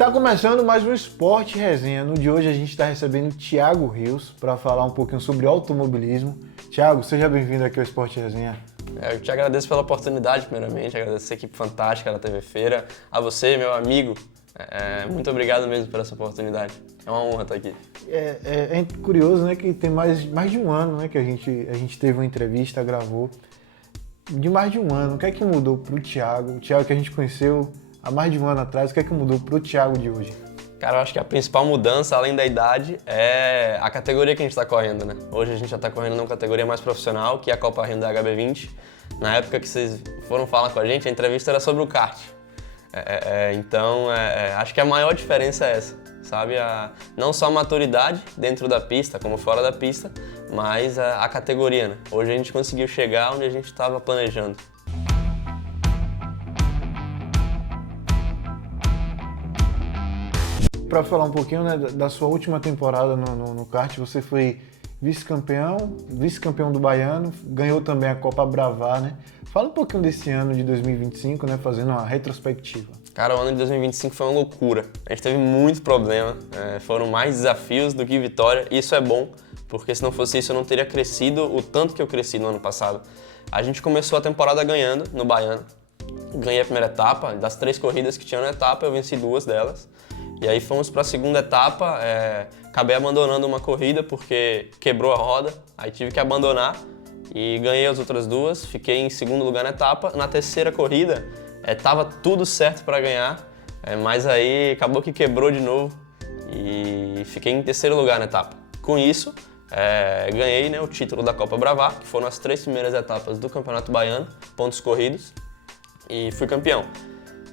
Tá começando mais um Esporte Resenha. No de hoje a gente está recebendo Thiago Rios para falar um pouquinho sobre automobilismo. Thiago, seja bem-vindo aqui ao Esporte Resenha. Eu te agradeço pela oportunidade, primeiramente, agradeço a equipe fantástica da TV Feira, a você, meu amigo. Muito obrigado mesmo por essa oportunidade. É uma honra estar aqui. É curioso, né, que tem mais de um ano, né, que a gente teve uma entrevista, gravou. De mais de um ano, o que é que mudou para o Thiago? O Thiago que a gente conheceu há mais de um ano atrás, o que é que mudou para o Thiago de hoje? Cara, eu acho que a principal mudança, além da idade, é a categoria que a gente está correndo, né? Hoje a gente já está correndo numa categoria mais profissional, que é a Copa Rio da HB20. Na época que vocês foram falar com a gente, a entrevista era sobre o kart. Então, acho que a maior diferença é essa, sabe? Não só a maturidade dentro da pista, como fora da pista, mas a categoria, né? Hoje a gente conseguiu chegar onde a gente estava planejando. Para falar um pouquinho, né, da sua última temporada no kart, você foi vice-campeão do Baiano, ganhou também a Copa Bravar, né? Fala um pouquinho desse ano de 2025, né, fazendo uma retrospectiva. Cara, o ano de 2025 foi uma loucura. A gente teve muito problema, foram mais desafios do que vitória, e isso é bom, porque se não fosse isso eu não teria crescido o tanto que eu cresci no ano passado. A gente começou a temporada ganhando no Baiano, ganhei a primeira etapa, das 3 corridas que tinha na etapa eu venci 2 delas. E aí fomos para a segunda etapa, acabei abandonando uma corrida porque quebrou a roda, aí tive que abandonar e ganhei as outras 2, fiquei em segundo lugar na etapa. Na terceira corrida, estava tudo certo para ganhar, mas aí acabou que quebrou de novo e fiquei em terceiro lugar na etapa. Com isso, ganhei, né, o título da Copa Bravar, que foram as 3 primeiras etapas do Campeonato Baiano, pontos corridos, e fui campeão.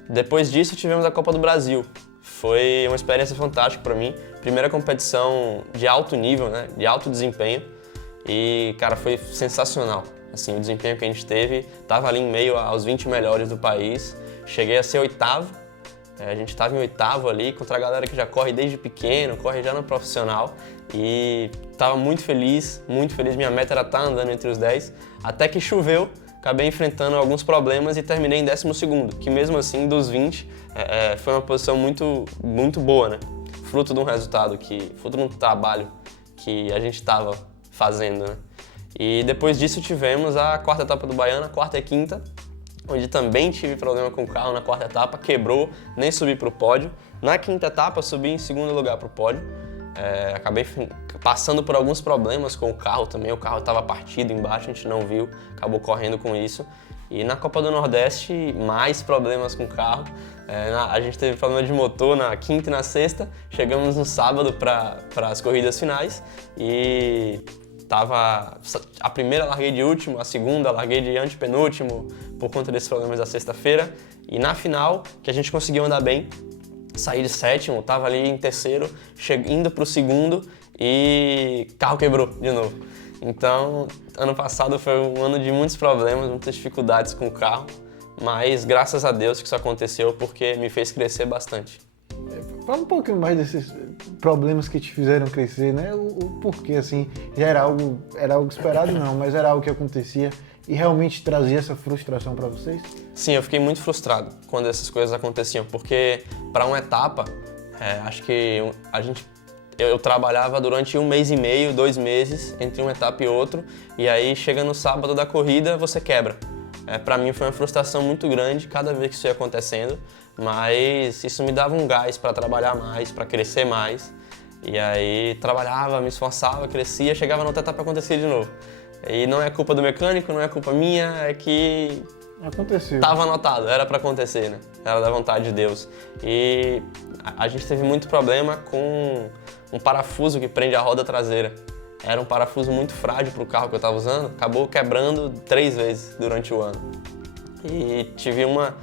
Depois disso tivemos a Copa do Brasil. Foi uma experiência fantástica para mim, primeira competição de alto nível, né, de alto desempenho, e cara, foi sensacional. Assim, o desempenho que a gente teve, estava ali em meio aos 20 melhores do país, cheguei a ser 8º, a gente estava em 8º ali, contra a galera que já corre desde pequeno, corre já no profissional, e estava muito feliz, minha meta era estar andando entre os 10, até que choveu, acabei enfrentando alguns problemas e terminei em 12º, que mesmo assim, dos 20, foi uma posição muito, muito boa, né? Fruto de um resultado, fruto de um trabalho que a gente estava fazendo, né? E depois disso tivemos a 4ª etapa do Baiano, a 4ª e 5ª, onde também tive problema com o carro na 4ª etapa, quebrou, nem subi para o pódio. Na 5ª etapa subi em segundo lugar para o pódio, acabei passando por alguns problemas com o carro também, o carro estava partido embaixo, a gente não viu, acabou correndo com isso. E na Copa do Nordeste, mais problemas com o carro. A gente teve problema de motor na 5ª e na 6ª, chegamos no sábado para as corridas finais e a primeira larguei de último, a segunda larguei de antepenúltimo por conta desses problemas da sexta-feira. E na final, que a gente conseguiu andar bem, saí de 7º, estava ali em 3º, indo para o 2º e carro quebrou de novo. Então, ano passado foi um ano de muitos problemas, muitas dificuldades com o carro, mas graças a Deus que isso aconteceu porque me fez crescer bastante. Fala um pouquinho mais desses problemas que te fizeram crescer, né? O porquê, assim, já era algo esperado não, mas era algo que acontecia e realmente trazia essa frustração para vocês? Sim, eu fiquei muito frustrado quando essas coisas aconteciam, porque para uma etapa, acho que eu trabalhava durante 1 mês e meio, 2 meses, entre uma etapa e outra, e aí chega no sábado da corrida, você quebra. Para mim foi uma frustração muito grande cada vez que isso ia acontecendo, mas isso me dava um gás para trabalhar mais, para crescer mais, e aí trabalhava, me esforçava, crescia, chegava na outra etapa e acontecia de novo. E não é culpa do mecânico, não é culpa minha, é que aconteceu. Estava anotado, era para acontecer, né? Era da vontade de Deus. E a gente teve muito problema com um parafuso que prende a roda traseira. Era um parafuso muito frágil para o carro que eu estava usando, acabou quebrando 3 vezes durante o ano. E tive uma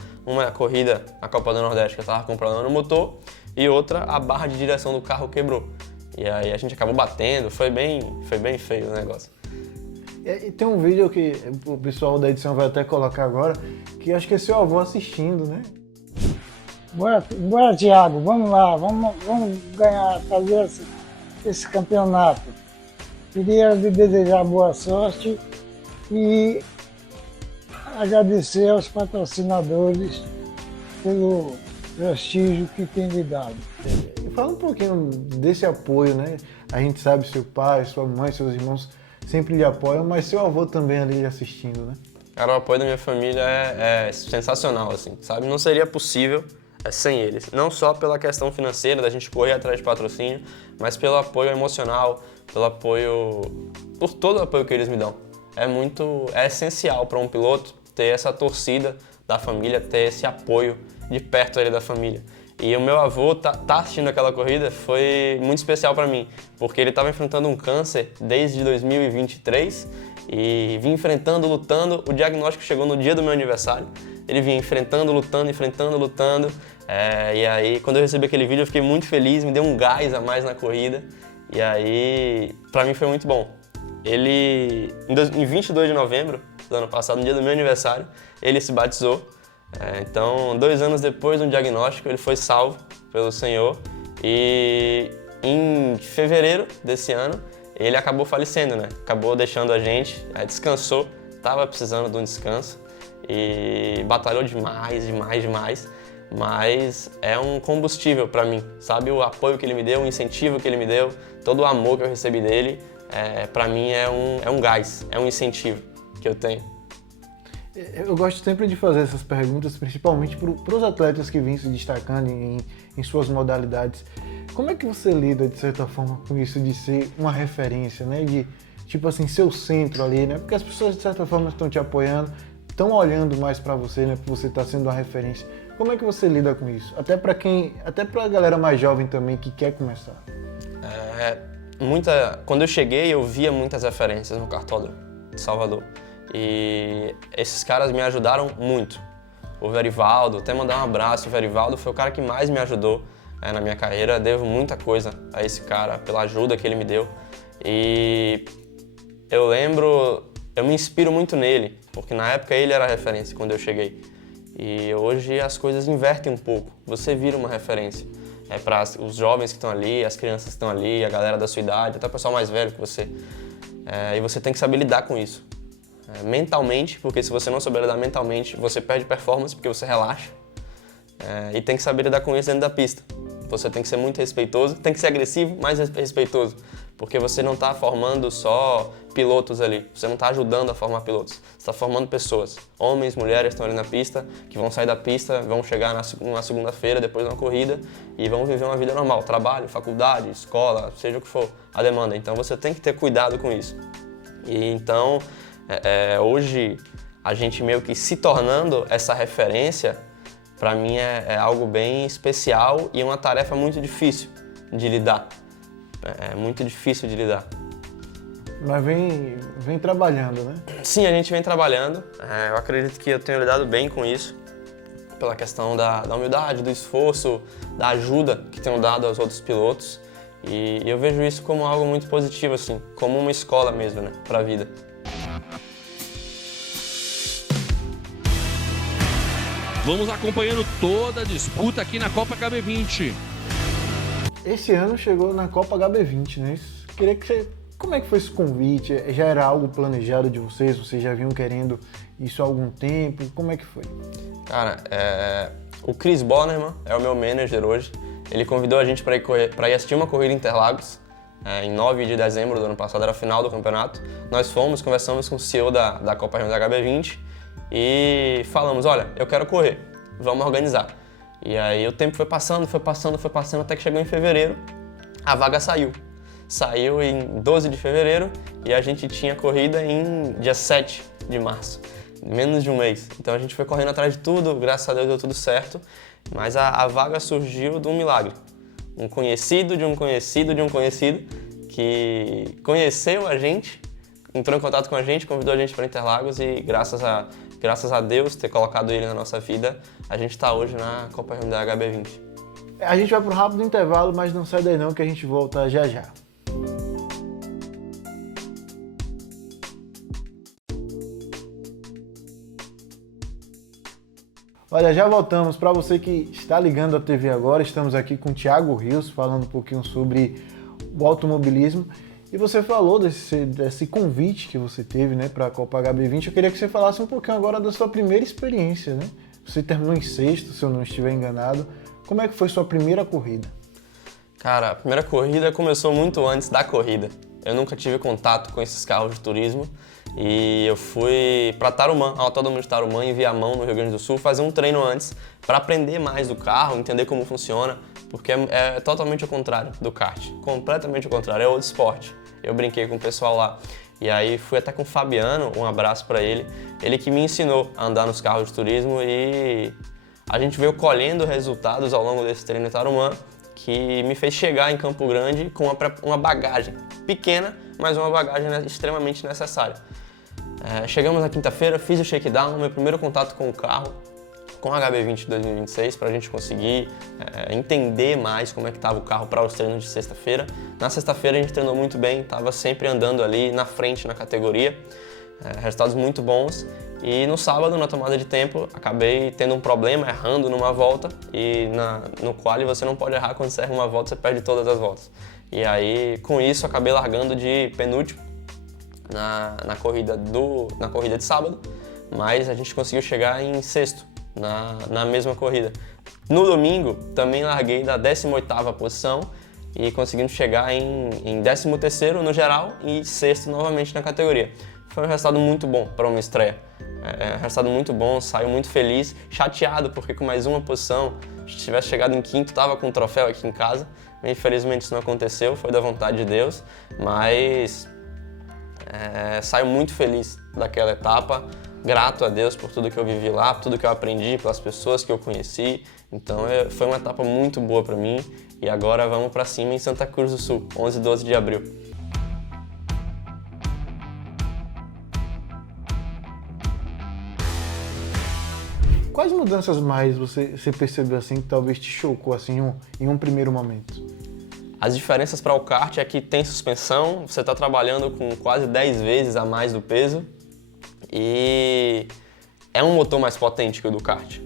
corrida na Copa do Nordeste que eu estava com problema no motor e outra, a barra de direção do carro quebrou. E aí a gente acabou batendo, foi bem feio o negócio. E tem um vídeo que o pessoal da edição vai até colocar agora, que acho que é seu avô assistindo, né? Bora, Thiago, vamos lá, vamos ganhar, fazer esse campeonato. Queria lhe desejar boa sorte e agradecer aos patrocinadores prestígio que tem lhe dado. Fala um pouquinho desse apoio, né? A gente sabe seu pai, sua mãe, seus irmãos sempre lhe apoiam, mas seu avô também ali assistindo, né? Cara, o apoio da minha família é sensacional, assim, sabe? Não seria possível sem eles. Não só pela questão financeira, da gente correr atrás de patrocínio, mas pelo apoio emocional, pelo apoio... por todo o apoio que eles me dão. É essencial para um piloto ter essa torcida da família, ter esse apoio de perto ali da família. E o meu avô tá assistindo aquela corrida foi muito especial para mim, porque ele estava enfrentando um câncer desde 2023 e vinha enfrentando, lutando. O diagnóstico chegou no dia do meu aniversário. Ele vinha enfrentando, lutando. E aí, quando eu recebi aquele vídeo, eu fiquei muito feliz, me deu um gás a mais na corrida. E aí, para mim foi muito bom. Ele, em 22 de novembro do ano passado, no dia do meu aniversário, ele se batizou. Então, 2 anos depois do diagnóstico, ele foi salvo pelo Senhor e em fevereiro desse ano, ele acabou falecendo, né? Acabou deixando a gente, descansou, estava precisando de um descanso e batalhou demais, mas é um combustível para mim, sabe? O apoio que ele me deu, o incentivo que ele me deu, todo o amor que eu recebi dele, para mim é um gás, é um incentivo que eu tenho. Eu gosto sempre de fazer essas perguntas, principalmente para os atletas que vêm se destacando em suas modalidades. Como é que você lida, de certa forma, com isso de ser uma referência, né? De, tipo assim, ser o centro ali, né? Porque as pessoas, de certa forma, estão te apoiando, estão olhando mais para você, né? Porque você está sendo uma referência. Como é que você lida com isso? Até para a galera mais jovem também que quer começar. Quando eu cheguei, eu via muitas referências no kartódromo de Salvador. E esses caras me ajudaram muito. O Verivaldo, até mandar um abraço, o Verivaldo foi o cara que mais me ajudou na minha carreira. Devo muita coisa a esse cara, pela ajuda que ele me deu. E eu me inspiro muito nele, porque na época ele era a referência quando eu cheguei. E hoje as coisas invertem um pouco, você vira uma referência. Para os jovens que estão ali, as crianças que estão ali, a galera da sua idade, até o pessoal mais velho que você. E você tem que saber lidar com isso. Mentalmente, porque se você não souber lidar mentalmente, você perde performance porque você relaxa. E tem que saber lidar com isso dentro da pista. Você tem que ser muito respeitoso, tem que ser agressivo, mas respeitoso, porque você não está formando só pilotos ali, você não está ajudando a formar pilotos, você está formando pessoas, homens, mulheres estão ali na pista, que vão sair da pista, vão chegar numa segunda-feira depois de uma corrida e vão viver uma vida normal, trabalho, faculdade, escola, seja o que for a demanda. Então você tem que ter cuidado com isso. E então, hoje, a gente meio que se tornando essa referência, para mim é algo bem especial e uma tarefa muito difícil de lidar. É muito difícil de lidar. Mas vem trabalhando, né? Sim, a gente vem trabalhando. Eu acredito que eu tenho lidado bem com isso, pela questão da humildade, do esforço, da ajuda que tenho dado aos outros pilotos. E eu vejo isso como algo muito positivo, assim, como uma escola mesmo, né, para a vida. Vamos acompanhando toda a disputa aqui na Copa HB20. Esse ano chegou na Copa HB20, né? Queria que você... Como é que foi esse convite? Já era algo planejado de vocês? Vocês já vinham querendo isso há algum tempo? Como é que foi? Cara, o Chris Bonnerman é o meu manager hoje. Ele convidou a gente para ir assistir uma corrida em Interlagos, em 9 de dezembro do ano passado, era a final do campeonato. Nós conversamos com o CEO da Copa HB20 e falamos, olha, eu quero correr, vamos organizar. E aí o tempo foi passando, até que chegou em fevereiro, a vaga saiu. Saiu em 12 de fevereiro e a gente tinha corrida em dia 7 de março, menos de um mês. Então a gente foi correndo atrás de tudo, graças a Deus deu tudo certo, mas a vaga surgiu de um milagre. Um conhecido de um conhecido de um conhecido que conheceu a gente, entrou em contato com a gente, convidou a gente para Interlagos e graças a Deus ter colocado ele na nossa vida, a gente está hoje na Copa Hyundai HB20. A gente vai para um rápido intervalo, mas não sai daí não que a gente volta já já. Olha, já voltamos. Para você que está ligando a TV agora, estamos aqui com o Thiago Rios, falando um pouquinho sobre o automobilismo. E você falou desse convite que você teve, né, para a Copa HB20. Eu queria que você falasse um pouquinho agora da sua primeira experiência, né? Você terminou em sexto, se eu não estiver enganado. Como é que foi sua primeira corrida? Cara, a primeira corrida começou muito antes da corrida. Eu nunca tive contato com esses carros de turismo e eu fui para Tarumã, ao Autódromo de Tarumã, em Viamão, no Rio Grande do Sul, fazer um treino antes para aprender mais do carro, entender como funciona, porque é totalmente o contrário do kart, completamente o contrário, é outro esporte. Eu brinquei com o pessoal lá e aí fui até com o Fabiano, um abraço para ele que me ensinou a andar nos carros de turismo e a gente veio colhendo resultados ao longo desse treino em Tarumã, que me fez chegar em Campo Grande com uma bagagem pequena, mas uma bagagem extremamente necessária. Chegamos na quinta-feira, fiz o shakedown, meu primeiro contato com o carro, com a HB20 2026, para a gente conseguir entender mais como é que estava o carro para os treinos de sexta-feira. Na sexta-feira a gente treinou muito bem, estava sempre andando ali na frente na categoria, resultados muito bons. E no sábado, na tomada de tempo, acabei tendo um problema, errando numa volta e no quali você não pode errar, quando você erra uma volta você perde todas as voltas. E aí, com isso, acabei largando de penúltimo na corrida de sábado, mas a gente conseguiu chegar em sexto na mesma corrida. No domingo, também larguei da 18ª posição e conseguimos chegar em 13º no geral e sexto novamente na categoria. Foi um resultado muito bom para uma estreia. Um resultado muito bom, saiu muito feliz, chateado porque com mais uma posição, se tivesse chegado em quinto, estava com um troféu aqui em casa. Infelizmente isso não aconteceu, foi da vontade de Deus, mas saiu muito feliz daquela etapa, grato a Deus por tudo que eu vivi lá, por tudo que eu aprendi, pelas pessoas que eu conheci. Então foi uma etapa muito boa para mim e agora vamos para cima em Santa Cruz do Sul, 11 e 12 de abril. Quais mudanças mais você percebeu assim que talvez te chocou assim em um primeiro momento? As diferenças para o kart é que tem suspensão, você está trabalhando com quase 10 vezes a mais do peso e é um motor mais potente que o do kart.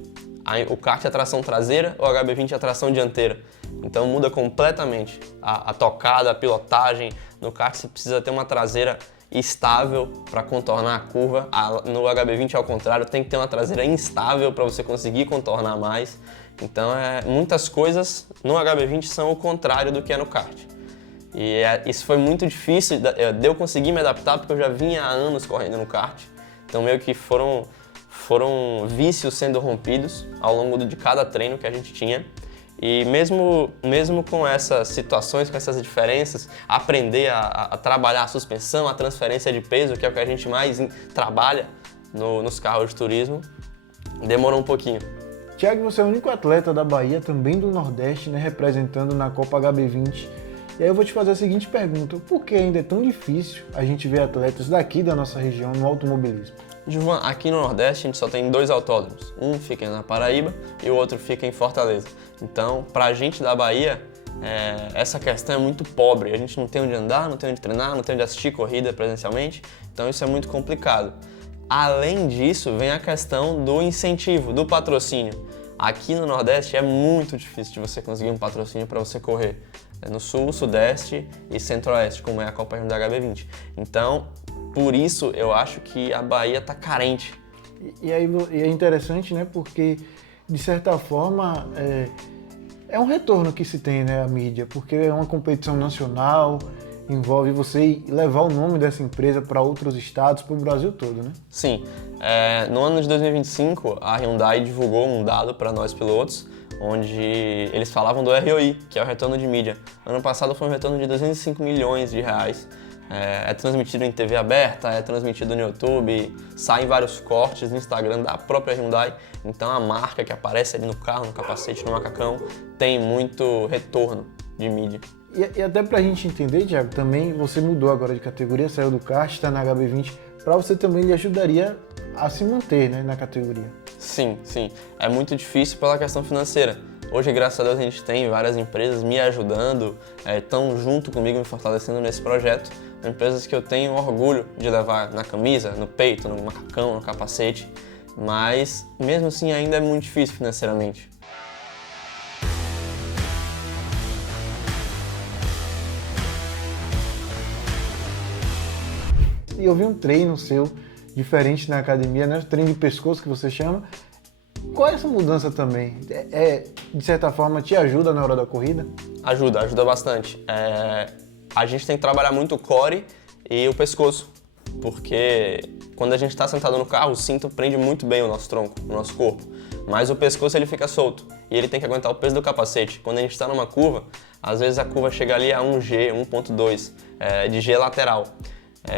O kart é tração traseira, o HB20 é tração dianteira. Então muda completamente a tocada, a pilotagem. No kart você precisa ter uma traseira estável para contornar a curva. No HB20 ao contrário, tem que ter uma traseira instável para você conseguir contornar mais. Então muitas coisas no HB20 são o contrário do que é no kart. E isso foi muito difícil de eu conseguir me adaptar porque eu já vinha há anos correndo no kart. Então meio que foram vícios sendo rompidos ao longo de cada treino que a gente tinha. E mesmo com essas situações, com essas diferenças, aprender a trabalhar a suspensão, a transferência de peso, que é o que a gente mais trabalha nos carros de turismo, demorou um pouquinho. Thiago, você é o único atleta da Bahia, também do Nordeste, né, representando na Copa HB20. E aí eu vou te fazer a seguinte pergunta: por que ainda é tão difícil a gente ver atletas daqui da nossa região no automobilismo? Gilvan, aqui no Nordeste a gente só tem 2 autódromos. Um fica na Paraíba e o outro fica em Fortaleza. Então, pra gente da Bahia, essa questão é muito pobre. A gente não tem onde andar, não tem onde treinar, não tem onde assistir corrida presencialmente. Então isso é muito complicado. Além disso, vem a questão do incentivo, do patrocínio. Aqui no Nordeste é muito difícil de você conseguir um patrocínio para você correr. No Sul, Sudeste e Centro-Oeste, como é a Copa da HB20. Então, por isso, eu acho que a Bahia está carente. E aí é interessante, né? Porque, de certa forma, é um retorno que se tem, né, a mídia. Porque é uma competição nacional, envolve você levar o nome dessa empresa para outros estados, para o Brasil todo, né? Sim. No ano de 2025, a Hyundai divulgou um dado para nós pilotos, onde eles falavam do ROI, que é o retorno de mídia. Ano passado foi um retorno de 205 milhões de reais. É transmitido em TV aberta, é transmitido no YouTube, saem vários cortes no Instagram da própria Hyundai. Então a marca que aparece ali no carro, no capacete, no macacão, tem muito retorno de mídia. E até pra gente entender, Thiago, também você mudou agora de categoria, saiu do kart, está na HB20, para você também lhe ajudaria a se manter, né, na categoria. Sim. É muito difícil pela questão financeira. Hoje, graças a Deus, a gente tem várias empresas me ajudando, estão junto comigo, me fortalecendo nesse projeto. Empresas que eu tenho orgulho de levar na camisa, no peito, no macacão, no capacete, mas mesmo assim ainda é muito difícil financeiramente. E eu vi um treino seu diferente na academia, né? O treino de pescoço que você chama. Qual é essa mudança também? De certa forma, te ajuda na hora da corrida? Ajuda bastante. A gente tem que trabalhar muito o core e o pescoço, porque quando a gente está sentado no carro, o cinto prende muito bem o nosso tronco, o nosso corpo, mas o pescoço ele fica solto e ele tem que aguentar o peso do capacete. Quando a gente está numa curva, às vezes a curva chega ali a 1G, 1.2 de G lateral,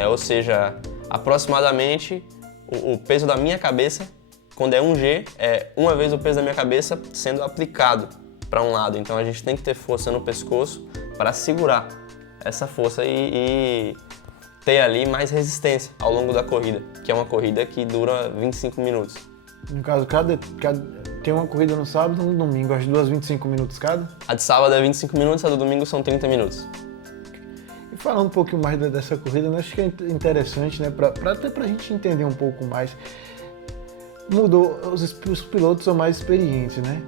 ou seja, aproximadamente o peso da minha cabeça, quando é 1G, é uma vez o peso da minha cabeça sendo aplicado para um lado. Então a gente tem que ter força no pescoço para segurar essa força e ter ali mais resistência ao longo da corrida, que é uma corrida que dura 25 minutos. No caso, tem uma corrida no sábado e no domingo, as duas 25 minutos cada? A de sábado é 25 minutos, a do domingo são 30 minutos. E falando um pouquinho mais dessa corrida, eu acho que é interessante, né, até pra gente entender um pouco mais. Mudou, os pilotos são mais experientes, né?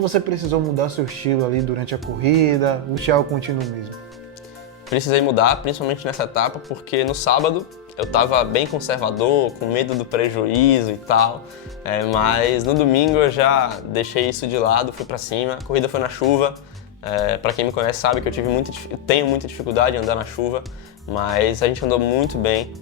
Você precisou mudar seu estilo ali durante a corrida, o Thiago continua o mesmo? Precisei mudar, principalmente nessa etapa, porque no sábado eu estava bem conservador, com medo do prejuízo e tal, mas no domingo eu já deixei isso de lado, fui pra cima, a corrida foi na chuva. Para quem me conhece sabe que eu tenho muita dificuldade em andar na chuva, mas a gente andou muito bem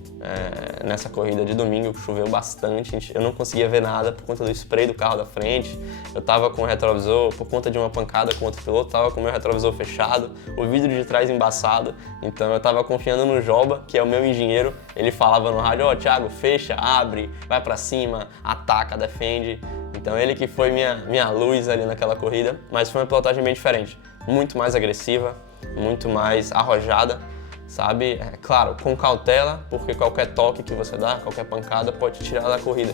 nessa corrida de domingo, choveu bastante, eu não conseguia ver nada por conta do spray do carro da frente, eu tava com o retrovisor, por conta de uma pancada com outro piloto, tava com o meu retrovisor fechado, o vidro de trás embaçado, então eu tava confiando no Joba, que é o meu engenheiro, ele falava no rádio, Thiago, fecha, abre, vai pra cima, ataca, defende, então ele que foi minha luz ali naquela corrida, mas foi uma pilotagem bem diferente, muito mais agressiva, muito mais arrojada, sabe? Claro, com cautela, porque qualquer toque que você dá, qualquer pancada pode te tirar da corrida.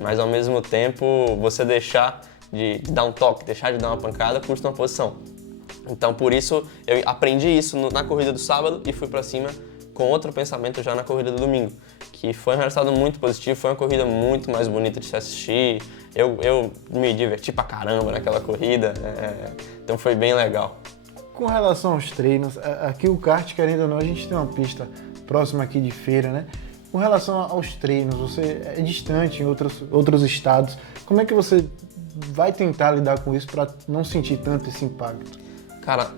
Mas ao mesmo tempo, você deixar de dar um toque, deixar de dar uma pancada, custa uma posição. Então por isso, eu aprendi isso na corrida do sábado e fui pra cima com outro pensamento já na corrida do domingo, que foi um resultado muito positivo, foi uma corrida muito mais bonita de se assistir. Eu me diverti pra caramba naquela corrida, então foi bem legal. Com relação aos treinos, aqui o kart, querendo ou não, a gente tem uma pista próxima aqui de Feira, né? Com relação aos treinos, você é distante em outros estados, como é que você vai tentar lidar com isso para não sentir tanto esse impacto? Cara,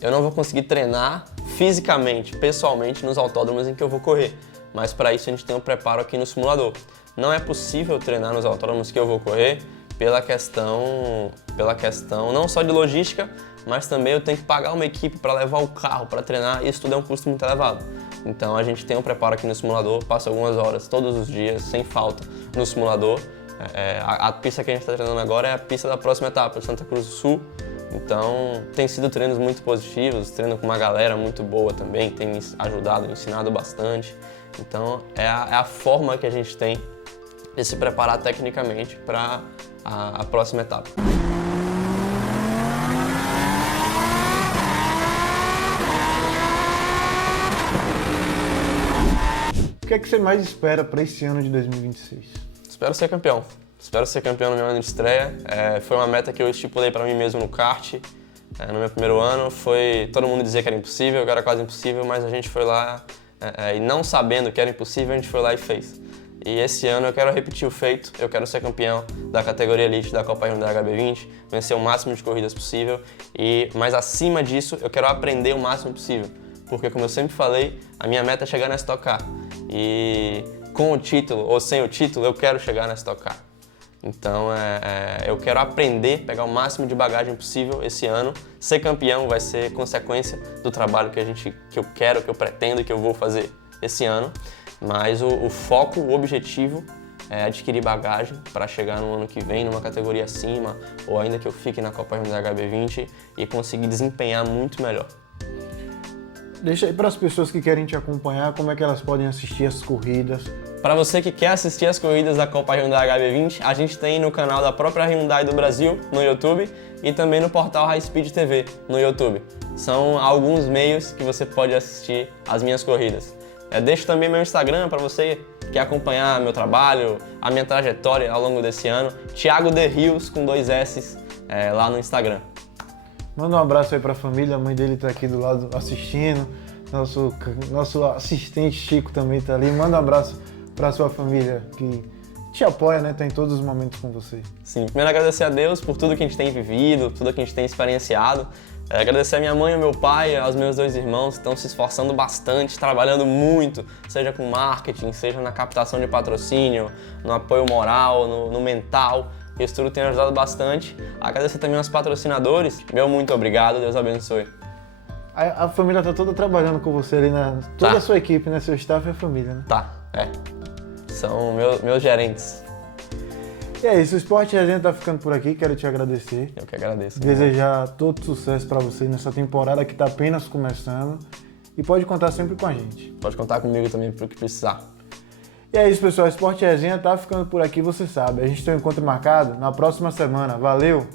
eu não vou conseguir treinar fisicamente, pessoalmente, nos autódromos em que eu vou correr, mas para isso a gente tem um preparo aqui no simulador. Não é possível treinar nos autódromos que eu vou correr pela questão não só de logística, mas também eu tenho que pagar uma equipe para levar o carro para treinar e isso tudo é um custo muito elevado. Então a gente tem um preparo aqui no simulador, passa algumas horas todos os dias, sem falta, no simulador. A pista que a gente está treinando agora é a pista da próxima etapa, Santa Cruz do Sul. Então tem sido treinos muito positivos, treino com uma galera muito boa também, tem me ajudado, ensinado bastante. Então é a forma que a gente tem de se preparar tecnicamente para a próxima etapa. O que é que você mais espera para esse ano de 2026? Espero ser campeão. Espero ser campeão no meu ano de estreia. Foi uma meta que eu estipulei para mim mesmo no kart. No meu primeiro ano, todo mundo dizia que era impossível, que era quase impossível, mas a gente foi lá e não sabendo que era impossível, a gente foi lá e fez. E esse ano eu quero repetir o feito, eu quero ser campeão da categoria Elite da Copa Hyundai HB20, vencer o máximo de corridas possível, mas acima disso eu quero aprender o máximo possível, porque como eu sempre falei, a minha meta é chegar na Stock Car. E com o título ou sem o título, eu quero chegar na Stock Car. Então eu quero aprender, pegar o máximo de bagagem possível esse ano. Ser campeão vai ser consequência do trabalho que eu quero, que eu pretendo, que eu vou fazer esse ano. Mas o foco, o objetivo é adquirir bagagem para chegar no ano que vem numa categoria acima ou ainda que eu fique na Copa Hyundai HB20 e conseguir desempenhar muito melhor. Deixa aí para as pessoas que querem te acompanhar, como é que elas podem assistir as corridas. Para você que quer assistir as corridas da Copa Hyundai HB20, a gente tem no canal da própria Hyundai do Brasil, no YouTube, e também no portal High Speed TV, no YouTube. São alguns meios que você pode assistir as minhas corridas. Deixo também meu Instagram para você que quer acompanhar meu trabalho, a minha trajetória ao longo desse ano, Thiago The Rios, com 2 S, lá no Instagram. Manda um abraço aí para a família, a mãe dele está aqui do lado assistindo, nosso assistente Chico também está ali. Manda um abraço para sua família que te apoia, né? Tá em todos os momentos com você. Sim, primeiro agradecer a Deus por tudo que a gente tem vivido, tudo que a gente tem experienciado. Agradecer a minha mãe e ao meu pai, aos meus 2 irmãos que estão se esforçando bastante, trabalhando muito, seja com marketing, seja na captação de patrocínio, no apoio moral, no mental. Isso tudo tem ajudado bastante. Agradecer também aos patrocinadores. Meu muito obrigado, Deus abençoe. A família tá toda trabalhando com você ali, toda a sua equipe, né? Seu staff e a família, né? Tá, São meus gerentes. E é isso, o Esporte Resenha tá ficando por aqui, quero te agradecer. Eu que agradeço. Desejar todo sucesso para você nessa temporada que tá apenas começando. E pode contar sempre com a gente. Pode contar comigo também pro que precisar. E é isso, pessoal, o Esporte Resenha tá ficando por aqui, você sabe. A gente tem um encontro marcado na próxima semana. Valeu!